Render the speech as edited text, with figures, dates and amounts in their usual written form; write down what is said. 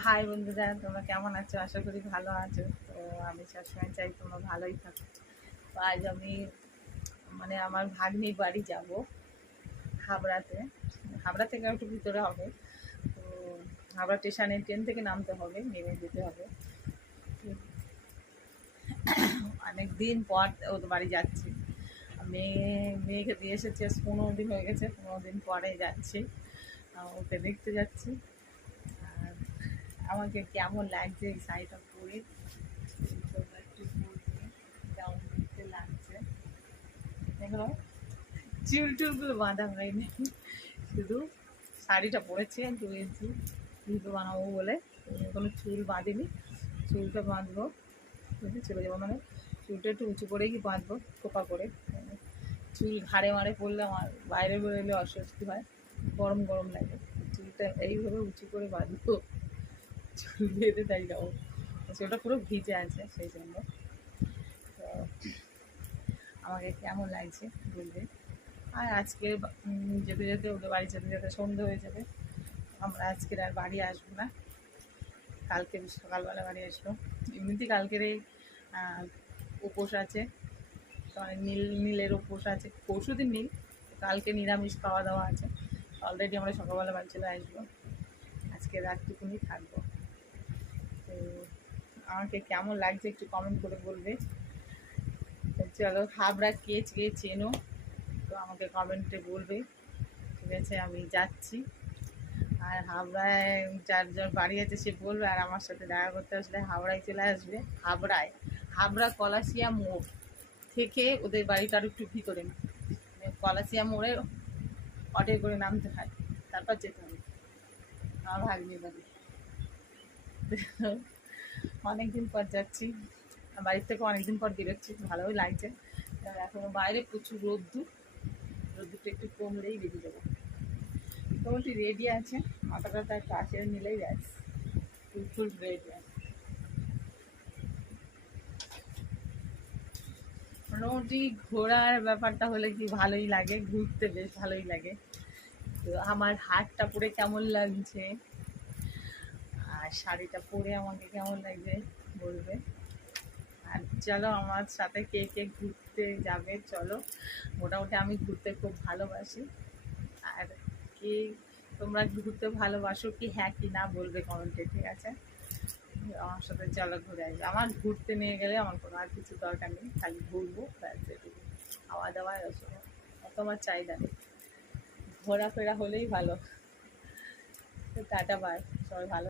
High বন্ধুরা, তোমরা কেমন আছো? আশা করি ভালো আছো। তো আমি সবসময় চাই তোমরা ভালোই থাকো। তো আজ আমি আমার ভাগ্নির বাড়ি যাব, হাবড়াতে। হাবড়া থেকে একটু ভিতরে হবে। তো হাবড়া স্টেশনে ট্রেন থেকে নামতে হবে, নেমে যেতে হবে। অনেক দিন পর ওদের বাড়ি যাচ্ছি। মেয়েকে দিয়ে এসেছি, 15 দিন হয়ে গেছে, 15 দিন পরে যাচ্ছি। ওকে দেখতে যাচ্ছি। আর আমাকে কেমন লাগছে এই শাড়িটা পরে তোমরা একটু বলবে কেমন দেখতে লাগছে। দেখো, চুল টুলগুলো বাঁধা হয়নি, শুধু শাড়িটা পরেছি 2 ইঞ্চি ভিডিও বানাবো বলে। কোনো চুল বাঁধিনি, চুলটা বাঁধবো, চলে যাবো। চুলটা একটু উঁচু করেই বাঁধবো, খোপা করে। চুল ঘাড়ে মারে পড়লে আমার বাইরে বেরোলে অস্বস্তি হয়, গরম গরম লাগে। চুলটা এইভাবে উঁচু করে বাঁধবো, চুল বেঁধে তাই যাবো। সেটা পুরো ভিজে আছে, সেই জন্য। তো আমাকে কেমন লাগছে বলবে। আর আজকে যেতে যেতে, ওদের বাড়ি যেতে যেতে সন্ধে হয়ে যাবে। আমরা আজকের আর বাড়ি আসবো না, কালকে সকালবেলা বাড়ি আসবো। এমনিতেই কালকের এই উপোস আছে, তো নীলের উপোস আছে। পরশুদিন নীল, কালকে নিরামিষ খাওয়া দাওয়া আছে। অলরেডি আমরা সকালবেলা বাড়ি চলে আসবো, আজকে রাতটুকুনি থাকবো। তো আমাকে কেমন লাগছে একটু কমেন্ট করে বলবে। চলো, হাবড়া কে কে চেনো তো আমাকে কমেন্টে বলবে। ঠিক আছে, আমি যাচ্ছি। আর হাবড়ায় যার যার বাড়ি আছে সে বলবে, আর আমার সাথে দেখা করতে আসলে হাবড়ায় চলে আসবে। হাবড়া কলাসিয়া মোড় থেকে ওদের বাড়িটা আর একটু ভিতরে, কলাসিয়া মোড়ে অটোয় করে নামতে হয়, তারপর যেতে হবে আমার ভাগ্নির বাড়ি। অনেকদিন পর যাচ্ছি, বাড়ির থেকে অনেকদিন পর বেরোচ্ছি, ভালোই লাগছে। এখন বাইরে প্রচুর রোদ্দুরটা একটু কমলেই বেরিয়ে যাবো। মোটামুটি রেডি আছে, মাথাটা একটু আসে নিলেই ব্যাস ফুল রেডি আছে। মোটামুটি ঘোরার ব্যাপারটা হলে কি ভালোই লাগে, ঘুরতে বেশ ভালোই লাগে। তো আমার হাতটা পরে কেমন লাগছে আর শাড়িটা পরে আমাকে কেমন লাগবে বলবে। আর চলো, আমার সাথে কে কে ঘুরতে যাবে চলো। মোটামুটি আমি ঘুরতে খুব ভালোবাসি। আর কি তোমরা ঘুরতে ভালোবাসো কি, হ্যাঁ কি না বলবে কমেন্টে। ঠিক আছে, আমার সাথে চলো ঘুরে আসবে। আমার ঘুরতে নিয়ে গেলে আমার কোনো আর কিছু দরকার নেই, খালি ঘুরবো ব্যাস, এটুকু। খাওয়া দাওয়া এসব অত আমার চাহিদা নেই, ঘোরাফেরা হলেই ভালো। তো টাটা, বাই, সবাই ভালো।